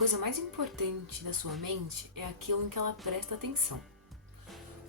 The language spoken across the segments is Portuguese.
coisa mais importante da sua mente é aquilo em que ela presta atenção.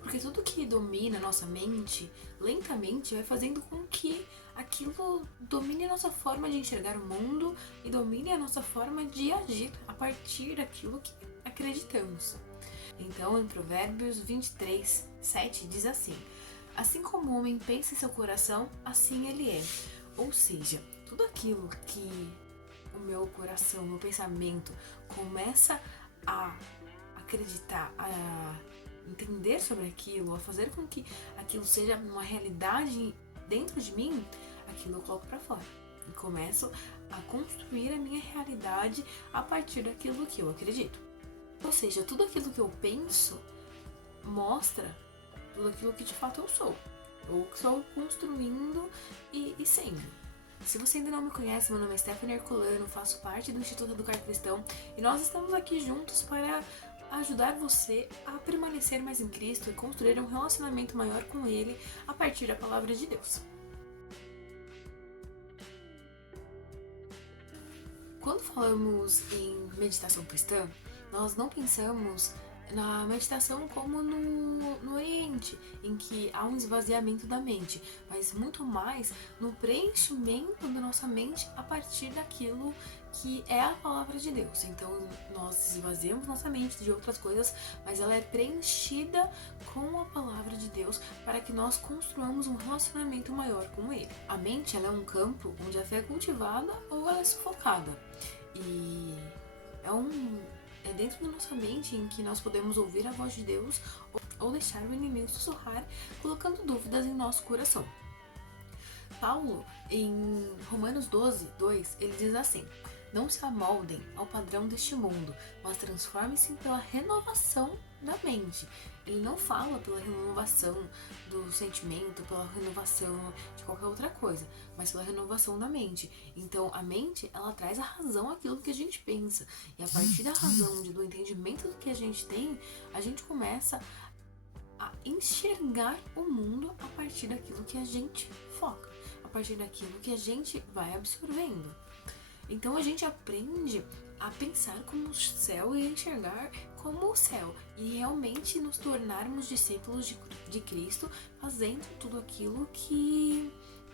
Porque tudo que domina a nossa mente, lentamente vai fazendo com que aquilo domine a nossa forma de enxergar o mundo e domine a nossa forma de agir a partir daquilo que acreditamos. Então, em Provérbios 23, 7 diz assim: assim como o homem pensa em seu coração, assim ele é. Ou seja, tudo aquilo que o meu coração, o meu pensamento começa a acreditar, a entender sobre aquilo, a fazer com que aquilo seja uma realidade dentro de mim, aquilo eu coloco pra fora. E começo a construir a minha realidade a partir daquilo que eu acredito. Ou seja, tudo aquilo que eu penso mostra tudo aquilo que de fato eu sou. Ou que estou construindo e sendo. Se você ainda não me conhece, meu nome é Stephanie Herculano, faço parte do Instituto Educar Cristão e nós estamos aqui juntos para ajudar você a permanecer mais em Cristo e construir um relacionamento maior com Ele a partir da Palavra de Deus. Quando falamos em meditação cristã, nós não pensamos na meditação como no Oriente, em que há um esvaziamento da mente, mas muito mais no preenchimento da nossa mente a partir daquilo que é a palavra de Deus. Então nós esvaziamos nossa mente de outras coisas, mas ela é preenchida com a palavra de Deus para que nós construamos um relacionamento maior com Ele. A mente, ela é um campo onde a fé é cultivada ou ela é sufocada. E é dentro da nossa mente em que nós podemos ouvir a voz de Deus ou deixar o inimigo sussurrar, colocando dúvidas em nosso coração. Paulo, em Romanos 12, 2, ele diz assim: não se amoldem ao padrão deste mundo, mas transformem-se pela renovação da mente. Ele não fala pela renovação do sentimento, pela renovação de qualquer outra coisa, mas pela renovação da mente. Então, a mente, ela traz a razão àquilo que a gente pensa. E a partir da razão, do entendimento do que a gente tem, a gente começa a enxergar o mundo a partir daquilo que a gente foca, a partir daquilo que a gente vai absorvendo. Então a gente aprende a pensar como o céu e enxergar como o céu e realmente nos tornarmos discípulos de Cristo, fazendo tudo aquilo que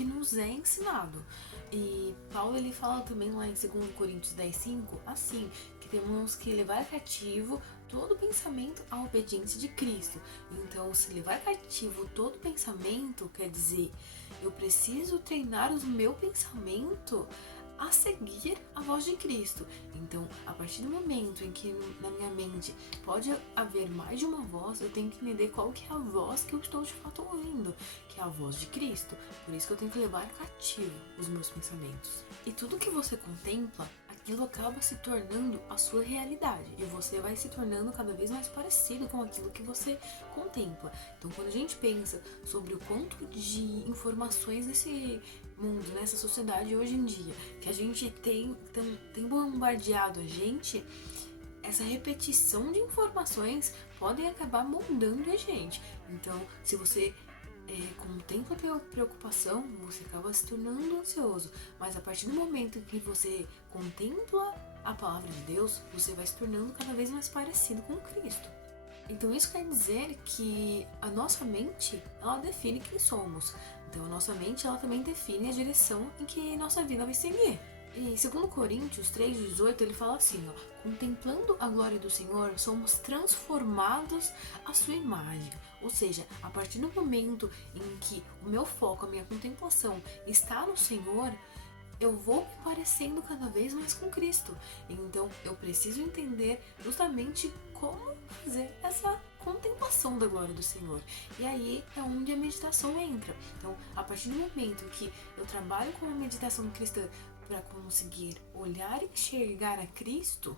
nos é ensinado. E Paulo, ele fala também lá em 2 Coríntios 10:5, assim, que temos que levar cativo todo pensamento à obediência de Cristo. Então, se levar cativo todo pensamento, quer dizer, eu preciso treinar o meu pensamento a seguir a voz de Cristo. Então, a partir do momento em que na minha mente pode haver mais de uma voz, eu tenho que entender qual que é a voz que eu estou de fato ouvindo, que é a voz de Cristo. Por isso que eu tenho que levar cativo os meus pensamentos. E tudo que você contempla, aquilo acaba se tornando a sua realidade. E você vai se tornando cada vez mais parecido com aquilo que você contempla. Então, quando a gente pensa sobre o quanto de informações nesse mundo, nessa sociedade hoje em dia, que a gente tem bombardeado a gente, essa repetição de informações podem acabar moldando a gente. Então, se você contempla a tua preocupação, você acaba se tornando ansioso. Mas a partir do momento que você contempla a palavra de Deus, você vai se tornando cada vez mais parecido com Cristo. Então isso quer dizer que a nossa mente, ela define quem somos. Então a nossa mente, ela também define a direção em que nossa vida vai seguir. E 2 Coríntios 3,18, ele fala assim, contemplando a glória do Senhor, somos transformados à sua imagem. Ou seja, a partir do momento em que o meu foco, a minha contemplação está no Senhor, eu vou me parecendo cada vez mais com Cristo. Então, eu preciso entender justamente como fazer essa contemplação da glória do Senhor. E aí é onde a meditação entra. Então, a partir do momento que eu trabalho com a meditação cristã para conseguir olhar e enxergar a Cristo,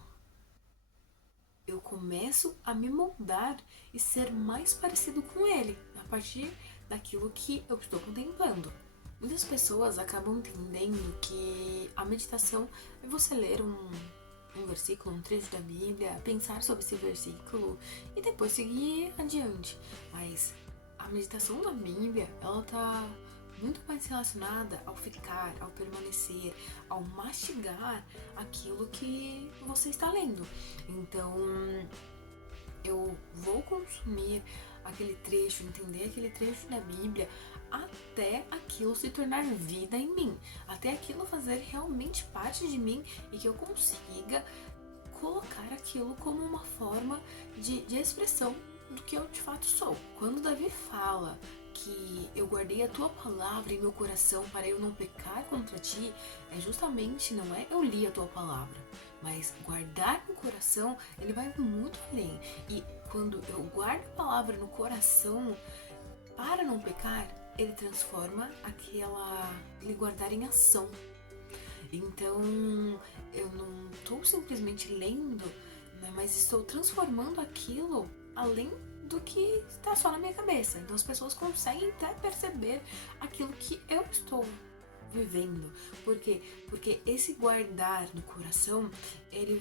eu começo a me moldar e ser mais parecido com Ele, a partir daquilo que eu estou contemplando. Muitas pessoas acabam entendendo que a meditação é você ler um versículo, um trecho da Bíblia, pensar sobre esse versículo e depois seguir adiante. Mas a meditação da Bíblia, ela tá muito mais relacionada ao ficar, ao permanecer, ao mastigar aquilo que você está lendo. Então, eu vou consumir aquele trecho, entender aquele trecho da Bíblia até aquilo se tornar vida em mim, até aquilo fazer realmente parte de mim e que eu consiga colocar aquilo como uma forma de expressão do que eu de fato sou. Quando Davi fala que eu guardei a tua palavra em meu coração para eu não pecar contra ti, é justamente, não é eu li a tua palavra, mas guardar no coração, ele vai muito além. E quando eu guardo a palavra no coração para não pecar, ele transforma ele guardar em ação. Então, eu não estou simplesmente lendo, né, mas estou transformando aquilo além do que está só na minha cabeça. Então, as pessoas conseguem até perceber aquilo que eu estou vivendo. Por quê? Porque esse guardar no coração, ele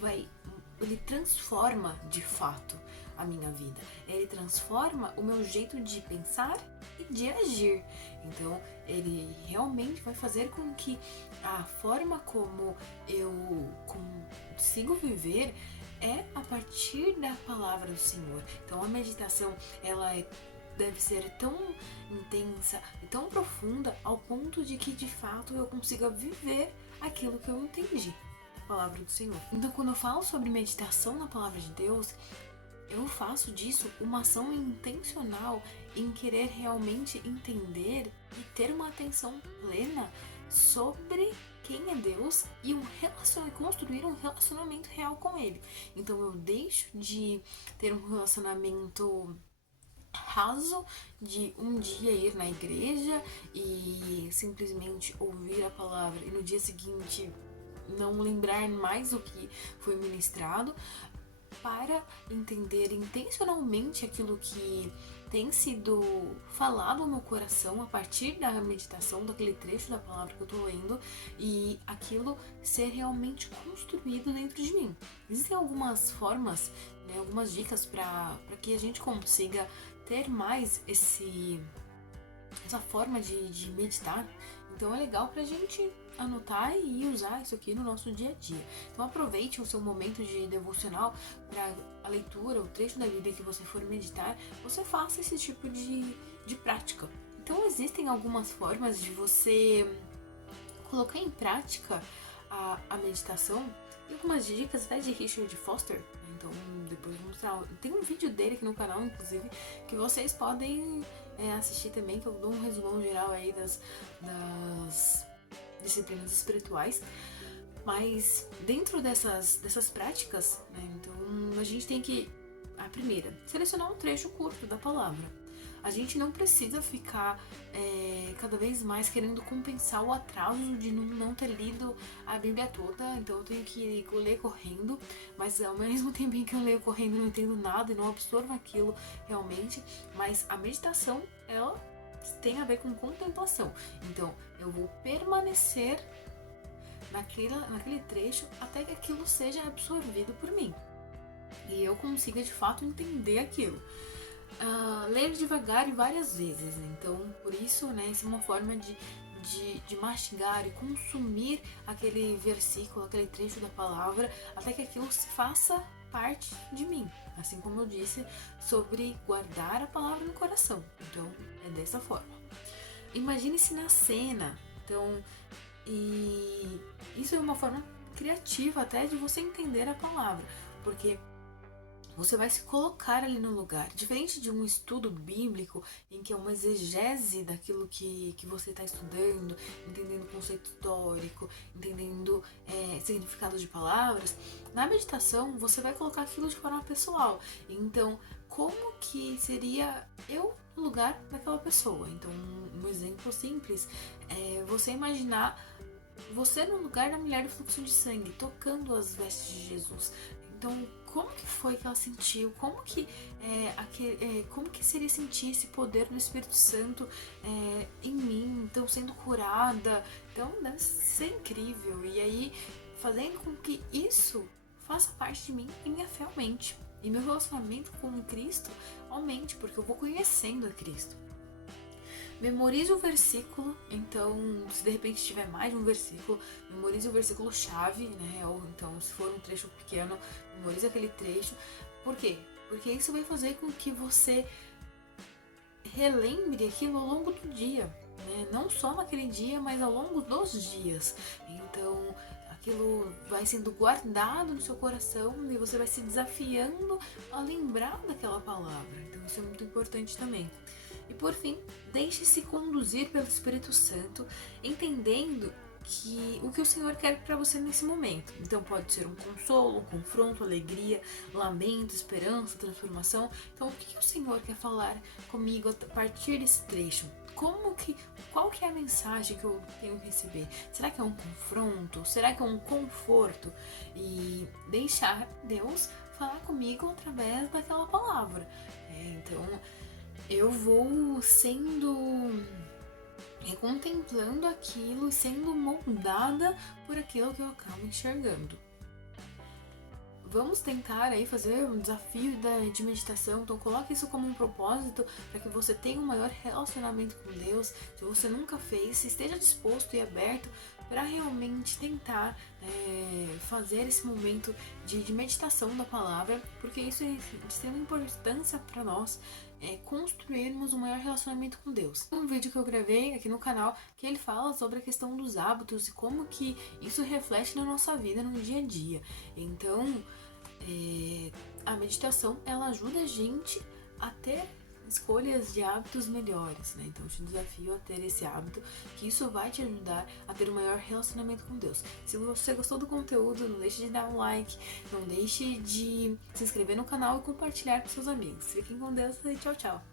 transforma de fato a minha vida. Ele transforma o meu jeito de pensar e de agir. Então, ele realmente vai fazer com que a forma como eu consigo viver é a partir da palavra do Senhor. Então, a meditação, deve ser tão intensa e tão profunda ao ponto de que, de fato, eu consiga viver aquilo que eu entendi da palavra do Senhor. Então, quando eu falo sobre meditação na palavra de Deus, eu faço disso uma ação intencional em querer realmente entender e ter uma atenção plena sobre quem é Deus e construir um relacionamento real com Ele. Então eu deixo de ter um relacionamento raso de um dia ir na igreja e simplesmente ouvir a palavra e no dia seguinte não lembrar mais o que foi ministrado, para entender intencionalmente aquilo que tem sido falado ao meu coração a partir da meditação, daquele trecho da palavra que eu estou lendo, e aquilo ser realmente construído dentro de mim. Existem algumas formas, né, algumas dicas para que a gente consiga ter mais essa forma de meditar. Então é legal pra gente anotar e usar isso aqui no nosso dia a dia. Então aproveite o seu momento de devocional para a leitura, o trecho da Bíblia que você for meditar, você faça esse tipo de prática. Então existem algumas formas de você colocar em prática a meditação e algumas dicas até de Richard Foster. Então depois eu vou mostrar. Tem um vídeo dele aqui no canal, inclusive, que vocês podem assistir também, que eu dou um resumão geral aí das disciplinas espirituais. Mas dentro dessas práticas, né, então a gente tem que, a primeira, selecionar um trecho curto da palavra. A gente não precisa ficar cada vez mais querendo compensar o atraso de não ter lido a Bíblia toda. Então eu tenho que ler correndo, mas ao mesmo tempo em que eu leio correndo eu não entendo nada e não absorvo aquilo realmente. Mas a meditação, ela tem a ver com contemplação. Então eu vou permanecer naquele trecho até que aquilo seja absorvido por mim e eu consiga de fato entender aquilo. Ler devagar e várias vezes. Então, por isso, né, essa é uma forma de mastigar e consumir aquele versículo, aquele trecho da palavra, até que aquilo se faça parte de mim. Assim como eu disse sobre guardar a palavra no coração. Então, é dessa forma. Imagine-se na cena. Então, e isso é uma forma criativa até de você entender a palavra, porque você vai se colocar ali no lugar. Diferente de um estudo bíblico, em que é uma exegese daquilo que você está estudando, entendendo conceito histórico, entendendo significado de palavras, na meditação você vai colocar aquilo de forma pessoal. Então, como que seria eu no lugar daquela pessoa? Então, um exemplo simples é você imaginar você no lugar da mulher do fluxo de sangue, tocando as vestes de Jesus. Então, como que foi que ela sentiu? Como que seria sentir esse poder do Espírito Santo em mim? Então, sendo curada. Então, deve ser incrível. E aí, fazendo com que isso faça parte de mim e minha fé aumente. E meu relacionamento com Cristo aumente, porque eu vou conhecendo a Cristo. memorize o versículo. Então, se de repente tiver mais de um versículo, memorize o versículo chave, né? Ou então, se for um trecho pequeno, memorize aquele trecho. Por quê? Porque isso vai fazer com que você relembre aquilo ao longo do dia, né? Não só naquele dia, mas ao longo dos dias. Então, aquilo vai sendo guardado no seu coração e você vai se desafiando a lembrar daquela palavra. Então, isso é muito importante também. E por fim, deixe-se conduzir pelo Espírito Santo, entendendo que o que o Senhor quer para você nesse momento. Então pode ser um consolo, um confronto, alegria, lamento, esperança, transformação. Então o que o Senhor quer falar comigo a partir desse trecho? Qual que é a mensagem que eu tenho que receber? Será que é um confronto? Será que é um conforto? E deixar Deus falar comigo através daquela palavra. Então eu vou contemplando aquilo e sendo moldada por aquilo que eu acabo enxergando. Vamos tentar aí fazer um desafio de meditação, então coloque isso como um propósito para que você tenha um maior relacionamento com Deus. Se você nunca fez, esteja disposto e aberto para realmente tentar fazer esse momento de meditação da palavra, porque isso é de extrema importância para nós, construirmos um maior relacionamento com Deus. Um vídeo que eu gravei aqui no canal que ele fala sobre a questão dos hábitos e como que isso reflete na nossa vida no dia a dia. Então, a meditação, ela ajuda a gente a ter escolhas de hábitos melhores, né? Então eu te desafio a ter esse hábito, que isso vai te ajudar a ter um maior relacionamento com Deus. Se você gostou do conteúdo, não deixe de dar um like, não deixe de se inscrever no canal e compartilhar com seus amigos. Fiquem com Deus e tchau, tchau!